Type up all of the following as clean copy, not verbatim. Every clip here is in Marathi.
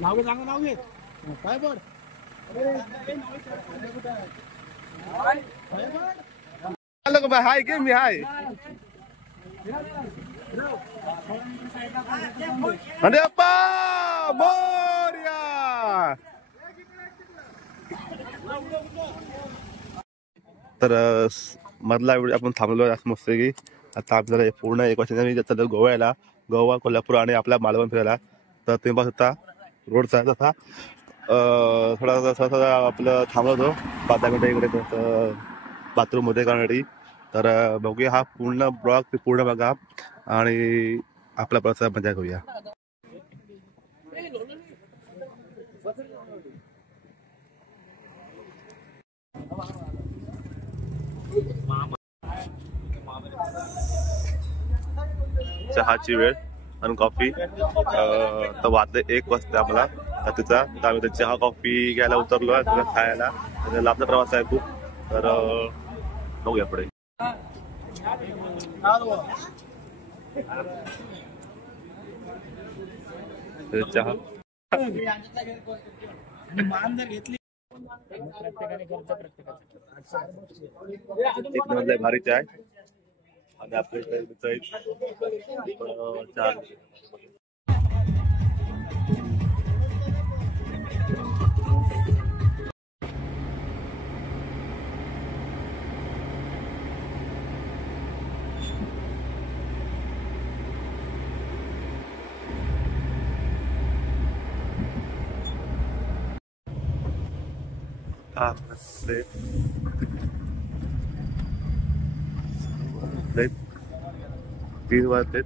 नाव सांगा नाव घे काय बड हाय गेम मी हाय अरे अप्पा मोरया तर मधला वेळ आपण थांबलो मस्त की आता आपल्याला पूर्ण 1 वर्षाने गोव्याला गोवा कोल्हापूर आणि आपला मालवण फिरायला तर तुम्ही बघू शकता रोडचा तसा थोडा आपलं थांबलो होतो 5-10 मिनिटं इकडे बाथरूम मध्ये करण्यासाठी तर बघूया हा पूर्ण ब्लॉग ते पूर्ण बघा आणि आपला प्रवास मजा घेऊया. चहाची वेळ आणि कॉफी तर वाजले 1 वाजता आम्हाला तिचा तर आम्ही चहा कॉफी घ्यायला उतरलो आहे तुला खायला लांबचा प्रवास आहे खूप तर बघूया पुढे चहा भारी चाय आणि आपल्या प्लेट 3 वाजले.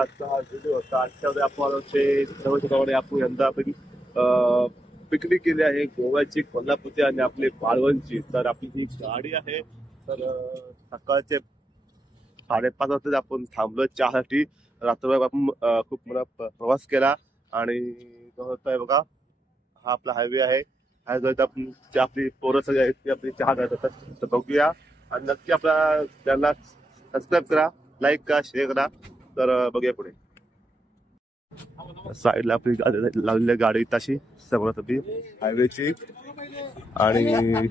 आजचा हा व्हिडिओ होता. आजच्या आपण यंदा आपण पिकनिक केली आहे गोव्याची कोल्हापूरची आणि आपली मालवणची. तर आपली ही गाडी आहे तर सकाळचे 5:30 वाजता आपण थांबलो चहासाठी. रात्रभर आपण खूप मोठा प्रवास केला आणि होत आहे बघा हा आपला हायवे आहे. हायवे आपण आपली पोरं सगळी आहेत ती आपली चहा करत असतात. तर बघूया आणि नक्की आपला चॅनलला सबस्क्राईब करा, लाईक करा, शेअर करा. तर बघूया पुढे साईडला आपली लावलेली गाडी तशी समोर हायवेची आणि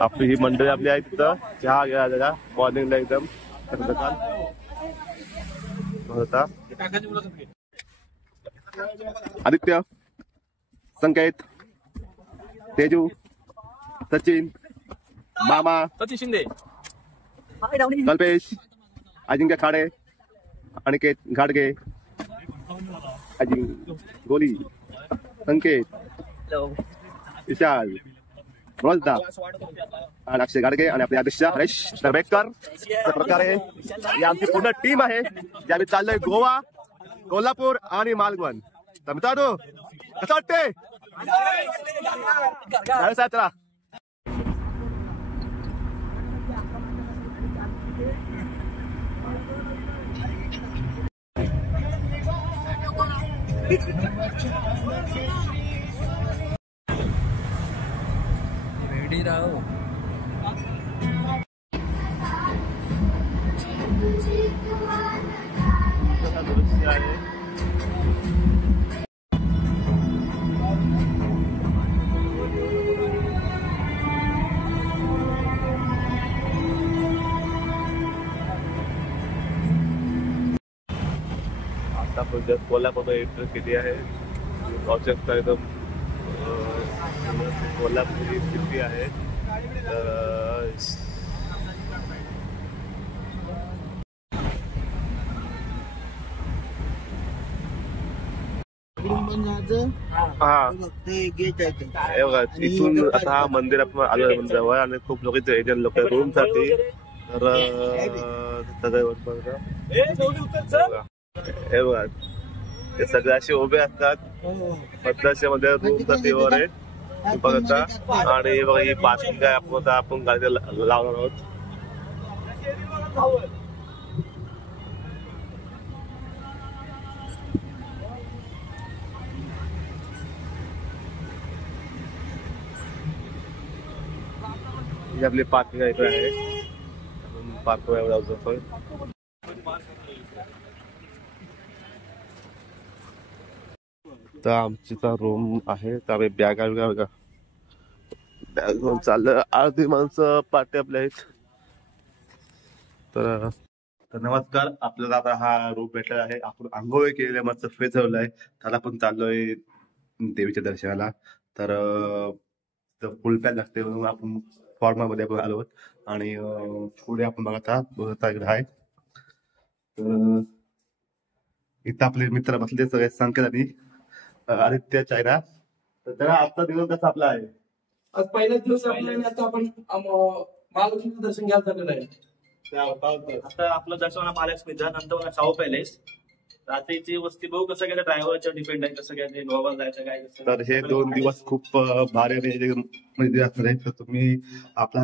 आपली ही मंडळी आपली आहे तिथं चहा घ्यायला मॉर्निंगला एकदम होता. आदित्य, संकेत, तेजू, सचिन, मामा, सचिन शिंदे, कल्पेश, अजिंक्य खाडे, अनिकेत घाडगे, अजिंक्य गोली, संकेत, विशाल, रोजदा आणि अक्षय गाडगे आणि आपले अध्यक्ष हरेश नरबेकर. अशा प्रकारे ही आमची पूर्ण टीम आहे जी आम्ही चाललोय गोवा, कोल्हापूर आणि मालवण. तर मित्रांनो कसं वाटते चला रेडी राहो. दृश्य आहे आता आपण जस्ट कोल्हापूर एंटर केली आहे. प्रोजेक्ट एकदम कोल्हापुरी सिटी आहे. तर हा ते गेट आहे हे बघा इथून आता हा मंदिर आपण आलो आहे मंदिरावर आणि खूप लोक इथे लोक रूम साठी तर हे बघा ते सगळे असे उभे असतात मद्राशामध्ये रूम साठी वर आहे बघा आणि हे बघा ही पार्किंग आहे आपण गाडी लावणार आहोत. ही आपली पार्किंग इकडे आहे पार्क एवढा जातोय. तर आमची रूम आहे तर आम्ही बॅग आहे बघा बॅग घेऊन चाललं. अर्धी माणसं पाठी आपल्या आहेत. तर नमस्कार आपल्याला आता हा रूम भेटलेला आहे. आपण आंघोळ केलेल्या मस्त फ्रेश झालेला आहे. त्याला आपण चाललोय देवीच्या दर्शनाला. तर फुल पॅक लागते म्हणून आपण फॉर्मामध्ये आपण आलो आणि पुढे आपण बघता इकडे आहे. तर इथं आपले मित्र बसले सगळे संकेत आणि आदित्य चायना. तर त्याला आजचा दिवस कसा आपला आहे. आज पहिलाच दिवस आपला आता आपण महालक्ष्मीचं दर्शन घ्यायला चाललेलं आहे. आता आपलं दर्शन महालक्ष्मीचा नंतर मला शाहू पॅलेस रात्रीची वस्ती बघू कसं काय ड्रायव्हरच्या डिपेंड आहे कसं काय गोवा जायचं काय. तर हे 2 दिवस खूप भारी म्हणजे असणार आहे. तर तुम्ही आपला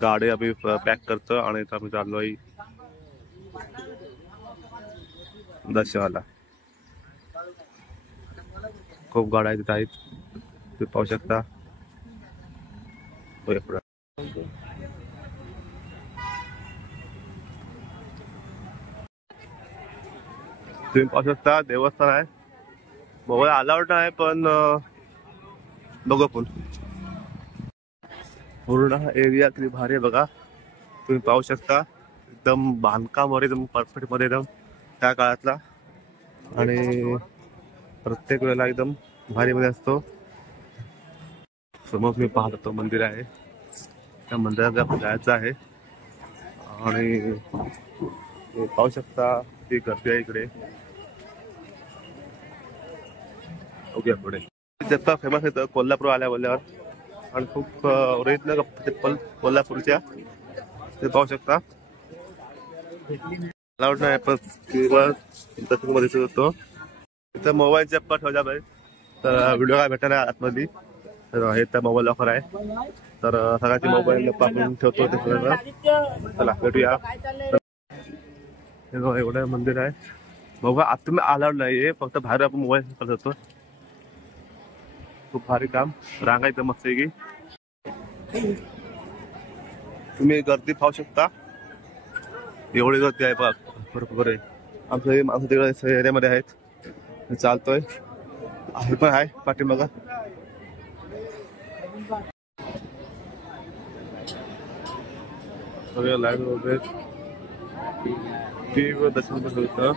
गाडी आम्ही पॅक करतो आणि आम्ही चाललोय दर्शनाला. खूप गाड्या तिथे आहेत तुम्ही पाहू शकता. तुम्ही पाहू शकता देवस्थान आहे. मोबाईल अलाउड नाही पण बघू आपण पूर्ण एरिया किती भारी आहे बघा. तुम्ही पाहू शकता एकदम बांधकाम वर एकदम परफेक्ट मध्ये एकदम त्या काळातला आणि प्रत्येक वेळेला एकदम भारी मध्ये असतो. समोर मी पाहत होतो मंदिर आहे त्या मंदिरात आपण जायचं आहे आणि पाहू शकता ती गर्दी आहे इकडे. ओके पुढे जत्ता फेमस आहे कोल्हापूर आल्या बोलल्यावर आणि खूप ओरिजिनल चप्पल कोल्हापूरच्या ते पाहू शकता. अलाउड नाही पण मध्ये दिसत होतो इथं मोबाईल चप्पल ठेवला पाहिजे. तर व्हिडिओ काय भेटणार आहे आतमध्ये तर हे तर मोबाईल ऑफर आहे. तर सगळ्याची मोबाईल आपण ठेवतो ते चला भेटूया. एवढं मंदिर आहे बघा. आता तुम्ही अलाउड नाहीये फक्त बाहेर आपण मोबाईल करत होतो. खूप भारी काम रांगायचं मस्त आहे की तुम्ही गर्दी पाहू शकता. एवढी गर्दी आहे बघ बरोबर आहे. आमचं माणसं तिकडे एरियामध्ये आहेत चालतोय आहे पण आहे पाठीमागं. सगळं लाईव्ह वगैरे टीव्हीवर दर्शन होतं.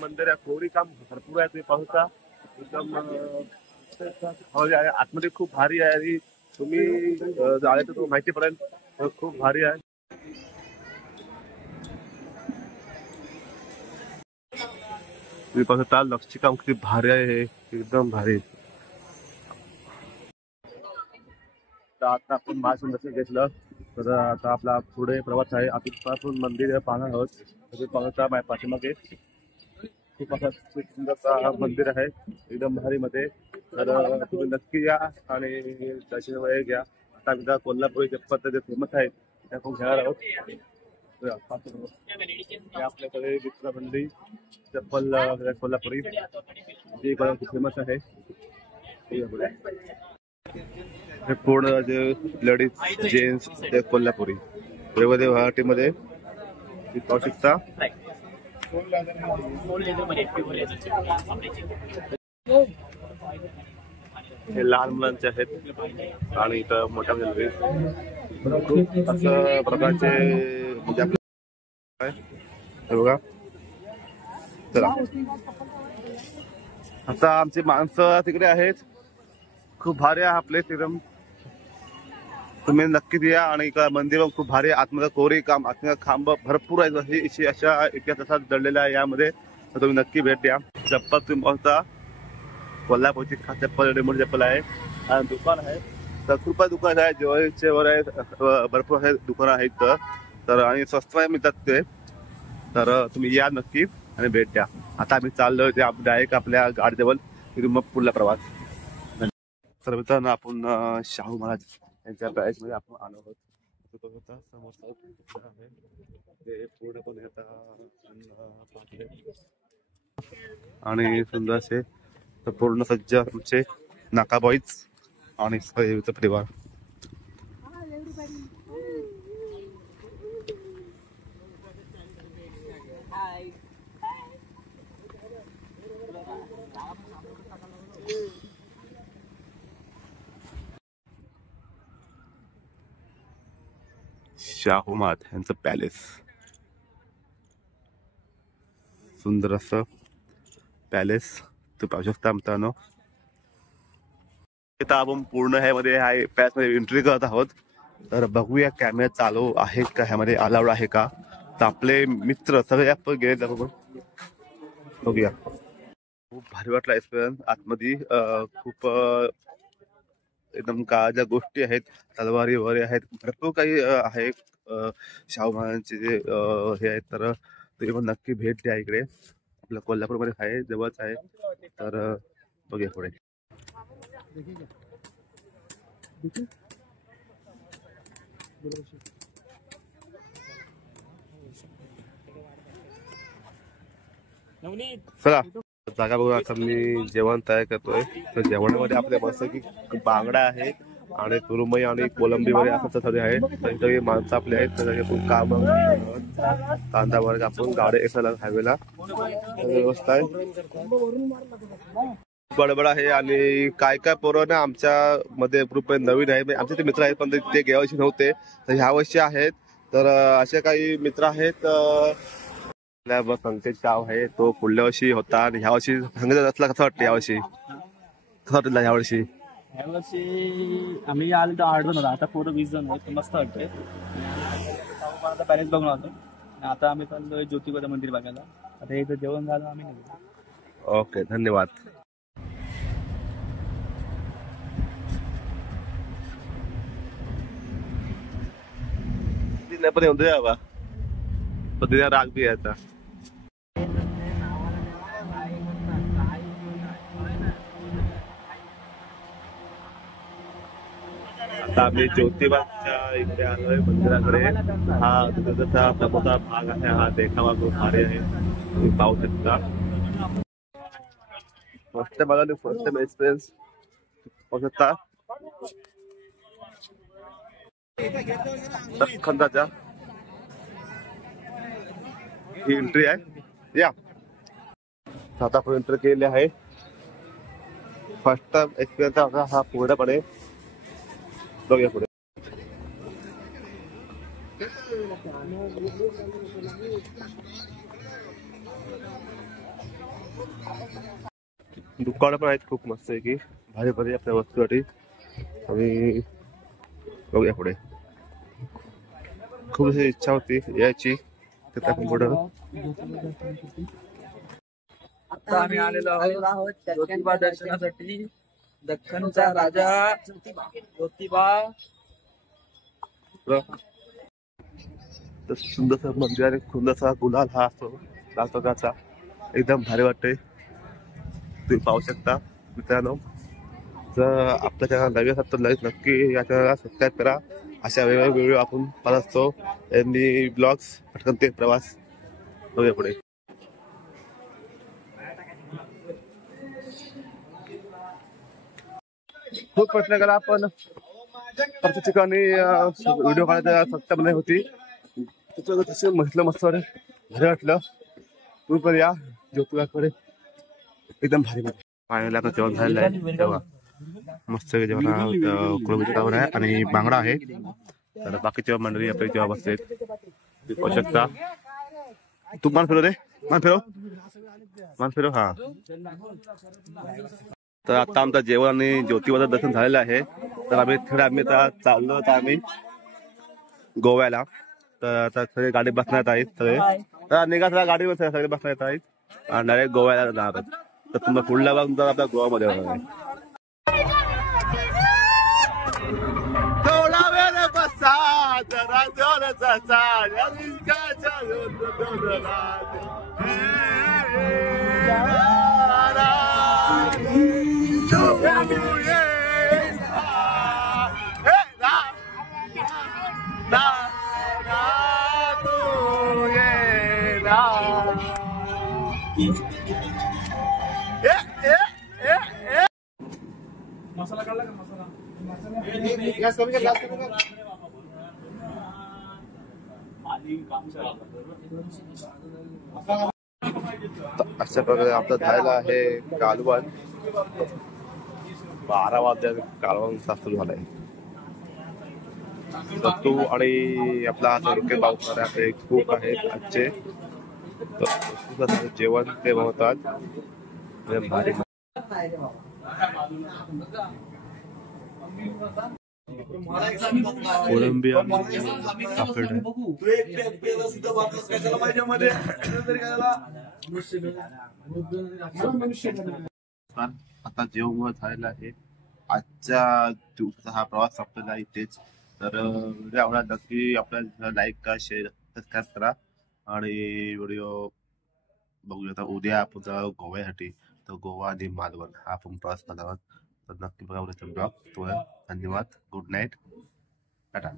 मंदिर कोरी काम भरपूर आहे. तुम्ही पाहता एकदम आतमध्ये खूप भारी आहे आणि तुम्ही जाळे तर माहिती पडेल खूप भारी आहे. तुम्ही पाहता लक्षी काम किती भारी आहे एकदम भारी. तर आता आपण महालक्ष्मी दर्शन घेतलं तर आता आपला पुढे प्रवास आहे. आपण मंदिर पाहणार आहोत. तुम्ही पाहता माझ्या पाठीमागे खूप असा सुंदर मंदिर आहे एकदम भारी मध्ये. तर तुम्ही नक्की या आणि दर्शन वगैरे घ्या. आता एकदा कोल्हापुरी चप्पल जे फेमस आहे ते आपण घेणार आहोत. आपल्याकडे मित्रमंडळी चप्पल कोल्हापुरी जी खूप फेमस आहे. हे पूर्ण जे लेडीज जेंट्स ते कोल्हापुरी वेगवेगळ्या व्हरायटीमध्ये पाहू शकता. हे लहान मुलांचे आहेत आणि इथं मोठ्या मुलांचे खूप असं प्रकारचे म्हणजे आपले बघा. चला आता आमची माणसं तिकडे आहेत. खूप भारी आहे आपले एकदम. तुम्ही नक्की या आणि मंदिर खूप भारी आतमध्ये कोरी काम आतमध्ये खांब भरपूर आहेत अशा इतिहासात दडलेल्या आहे यामध्ये. तर तुम्ही नक्की भेट द्या. चप्पल तुम्ही पाहता कोल्हापूरची खास चप्पल रेडीमेड चप्पल आहे आणि दुकान आहे. तर खूप दुकान आहे ज्वेलरीचे वर आहेत भरपूर आहे दुकानं आहेत तर आणि स्वस्त मिळतात ते. तर तुम्ही या नक्की आणि भेट द्या. आता आम्ही चाललोय ते डायरेक्ट आपल्या गाडीजवळ तिथून मग पुढला प्रवास. तर मित्रांनो आपण शाहू महाराज यांच्या पॅलेस मध्ये आपण आलो आहोत. समोर ते पूर्णपणे आता आणि सुंदर असे पूर्ण सज्ज आमचे नाकाबॉईज आणि सहयोगीचा परिवार. शाहू महाराज यांचं पॅलेस सुंदर असं पॅलेस तुम्ही पाहू शकता मित्रांनो. इथं आपण पूर्ण ह्यामध्ये आहे पॅलेस मध्ये एंट्री करत आहोत. तर बघूया कॅमेरा चालू आहे का ह्यामध्ये अलाउड आहे का. तर आपले मित्र सगळे आपण गेले बघूया. खूप भारी वाटला एक्सपिरियन्स आतमध्ये. खूप एकदम काळाच्या गोष्टी आहेत तलवारी वगैरे आहेत भरपूर काही आहे शाहू महाराजांचे जे हे आहेत. तर तुम्ही पण नक्की भेट द्या इकडे आपल्या कोल्हापूरमध्ये आहे जवळच आहे. तर बघूया पुढे. चला जागा बघून आता मी जेवण तयार करतोय. तर जेवणामध्ये आपल्या मस्त की बांगडा आहे आणि तुरुमई आणि कोलंबी वगैरे असं सगळे आहे. तर माणसं आपले आहेत तर काम कांदा वगैरे आपण गाडी एसायला हायवेला व्यवस्था आहे. बडबड आहे आणि काय काय पोरं ना आमच्या मध्ये ग्रुप नवीन आहे. आमचे ते मित्र आहेत पण ते गेल्या वर्षी नव्हते तर ह्या वर्षी आहेत. तर असे काही मित्र आहेत. संकेत शाव आहे तो पुढल्या वर्षी होता आणि ह्या वर्षी सांगत असला. कसं वाटतं यावर्षी कसं वाटलं यावर्षी आम्ही आलो तर 8 जण होता आता पोरं 20 जण आहेत. मस्त वाटतंय. पॅलेस बघून आलो. आता आम्ही चाललोय ज्योतिबाचं मंदिर बघायला. आता इथं जेवण झालं आम्ही निघालो. ओके धन्यवाद. पण येऊ दे बाबा पण तिला राग बी यायचा. आता आम्ही ज्योतिबाच्या इथे आलोय मंदिराकडे. हा तिथचा मोठा भाग आहे. हा देखावा खूप भारी आहे तुम्ही पाहू शकता. फर्स्ट टाइम आलो फर्स्ट टाइम एक्सपिरियन्स पाहू शकता. दख्खनचा ही एंट्री आहे. या आता आपण एंट्री केली आहे. फर्स्ट टाइम एक्सपिरियन्स हा पूर्णपणे बघूया पुढे. दुकान पण आहेत खूप मस्त आहे की भारी भारी आपल्या वस्तूसाठी. आणि बघूया पुढे. खूप अशी इच्छा होती याची तिथे आपण पुढे. आता आम्ही आलेलो आहोत ज्योतिबा दर्शनासाठी. दख्खनचा राजा ज्योतिबा. सुंदरसा मंदिर आणि सुंदरसा गुलाल हा असतो लाल प्रकारचा. एकदम भारी वाटते तुम्ही पाहू शकता मित्रांनो. जर आपल्या चॅनल नवीन असाल तर नक्की या चॅनलला सबस्क्राईब करा. अशा वेगवेगळ्या व्हिडिओ आपण पाहत असतो. यांनी ब्लॉग्स पटकन ते प्रवास बघूया पुढे. खूप प्रश्न केला आपण प्रत्येक ठिकाणी व्हिडिओ काढायला सक्षम नाही होती. तसे म्हटलं मस्त भारी वाटलं. तुम्ही पण या ज्योतिबाकडे एकदम भारी. पाण्याला आता जेवण झालेलं आहे तेव्हा मस्त जेवण कोळंबीचं आहे आणि बांगडा आहे. तर बाकीच्या मंडळी आपली जेव्हा बसलेत पाहू शकता. तू मान फिरव रे मान फिरव. मान फिरव हा. तर आता आमचं जेवण आणि ज्योतिबाचं दर्शन झालेलं आहे. तर आम्ही आता चाललो तर आम्ही गोव्याला. तर आता सगळे गाडी बसण्यात आहेत सगळे. तर निघा सगळ्या गाडीवर सगळे बसण्यात आहेत आणि डायरेक्ट गोव्याला जाणार आहोत. तर तुम्हाला पुढला भाग तुमचा आपल्या गोवामध्ये होणार आहे. थोडा वेळ बसा जरा जोराचा मसाला काढला का मसाला अशा प्रकारे आपलं झालेलं आहे कालवण. 12 वाजता कालवण सुरू झालंय. तू आणि आपला हा रोके बाबा आपले खूप आहेत आजचे. तर जेवण ते बनवतात भारी. कोलंबिया आता जेवण झालेलं आहे. आजच्या दिवसाचा हा प्रवास संपलेला आहे इथेच. तर व्हिडिओ आवडला नक्की आपल्याला लाईक करा, शेअर, सबस्क्राईब करा आणि व्हिडिओ बघूया. उद्या आपण जाऊ गोव्यासाठी. तर गोवा आणि मालवण हा आपण प्रवास करणार आहोत. तर नक्की बघा ब्लॉग. धन्यवाद. Good night. टाटा.